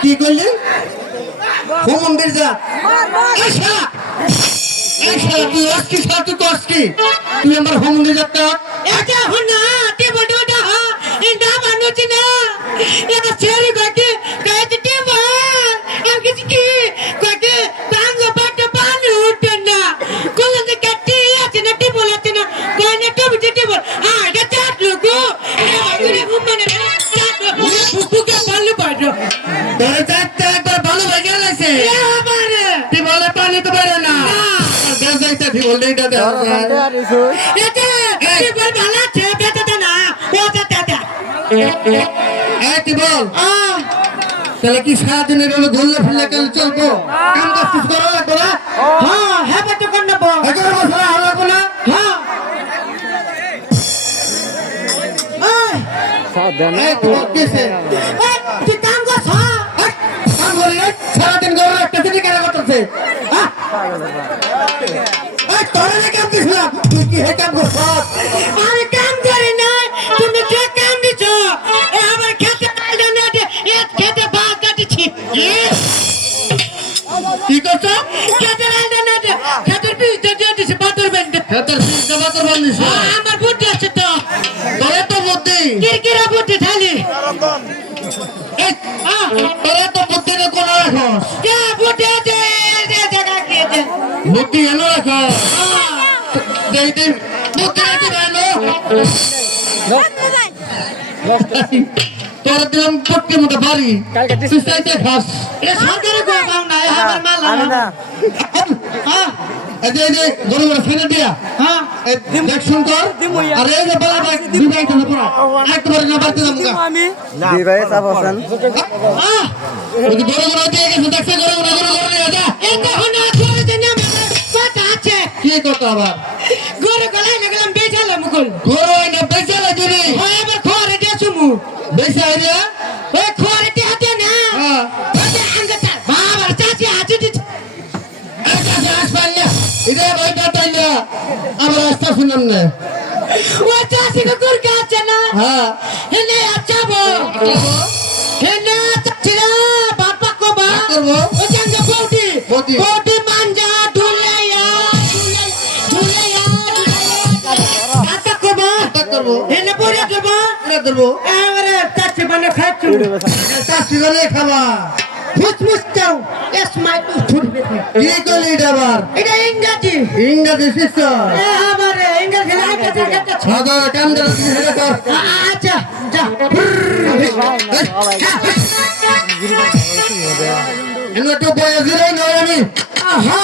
কি করলি হোম মন্দির যা তুই অস্কি সারা তুই তো অস্কি তুই আমার হোম মন্দির যাতে এটা হনা টেবল ডোডা হ ইন্দা মানুতি না এটা ছেড়ে গকে কাইতে টেবল আর কিছু কি গকে বাঙ্গ বাট বানু উঠনা কোলে কাটি আছে না টেবল আছে না কোনে টেবল এটা চাট লোগো এবারে ঘুমনে চাট বুকুকে ভালো পাড়ো তোরে চাটতে একবার ভালো হয়ে গেছে এবারে টেবলে পানি তো বেরো না যাইতে টেবল দেইটা দে এটা টেবল ভালো আছে বেটা না ও দাদা এই টেবল তাহলে কি সারাদিন এভাবে ঘুরলে ফিরলে কেন চলবো কাম কাজ কিছু করা লাগবে না হ্যাঁ হ্যাঁ তো করনা বো এগারো বছর আর লাগবে না হ্যাঁ এই টেবল কিসে তুই কাম কর কাম করি সারাদিন ঘরে একটা দিনই কেন করতেছে এই তোরে না কাম দিছ না তুই কি হে কাম করছ আমি কাম করি না তুমি যে কাম দিছো এ আমার খেতে আইলো না এ খেতে ভাত কাটিছি কি করছ খেতে আইলো না খেতের বীজ দিয়ে দিছে পাতর বেন্ড খেতের বীজ দেবা তোর বলিস আমার বুদ্ধি আছে তো তোরে তো বুদ্ধি কিরকিরা বুদ্ধি খালি এই তোরে তো বুদ্ধি রে কোন রাখস কে বুদ্ধি আছে এই জায়গা কি আছে বুদ্ধি এনে রাখস দেই দেই বুদ্ধি রাখি ভালো তোর দিলাম পটকে মতো বাড়ি তুই চাইতে খাস এটা সরকারি কো পাও না আমার মাল হ্যাঁ এই যে গরু গরু ফেলে দিয়া হ্যাঁ দেখ শুন কর আর এই যে বলা ভাই বিবাহ তো পুরো একবার না বাড়তে যাবো আমি বিবাহে সাবধান ওই যে গরু গরু দিয়ে গেছে দেখছে গরু নিয়ে যা এটা হনা করে দেন আমার কথা আছে কি কথা আবার গরু গলাই লাগলাম বেচালা মুকুল গরু আইনা বেচা লাগিনি ওই এবার খরে দিয়েছুমু বেচা আইনা ওই খরে দিতে না হ্যাঁ ওই আঙ্গতা বাবার চাচি আছে দিতে একটা গাছ পাইলা ইরে ভাই বাতাইলা আমার রাস্তা শুনাম না ওই চাচি কুকুর কাছে না হ্যাঁ হেনে আছাবো হেনে চাচিরা বাবা কো বা করব ওই জাঙ্গ বউটি বউটি। বউটি মানজা ধুলাইয়া ধুলাইয়া কাটা কো বা তা করব হেনে পড়ে দেবো এটা করব এবারে চাচি বানে খাচ্ছু চাষি গলে খাবা ফুসফুস চাও এস মাই টু ছুটবে কি করলি এটা আবার এটা ইংরেজি ইংরেজি শিষ্য এবারে ইংরেজি লাগে কাটা সাদা কাম করে হেরে কর আচ্ছা যা এনে তো বয়ে জিরাই নয় আমি আহা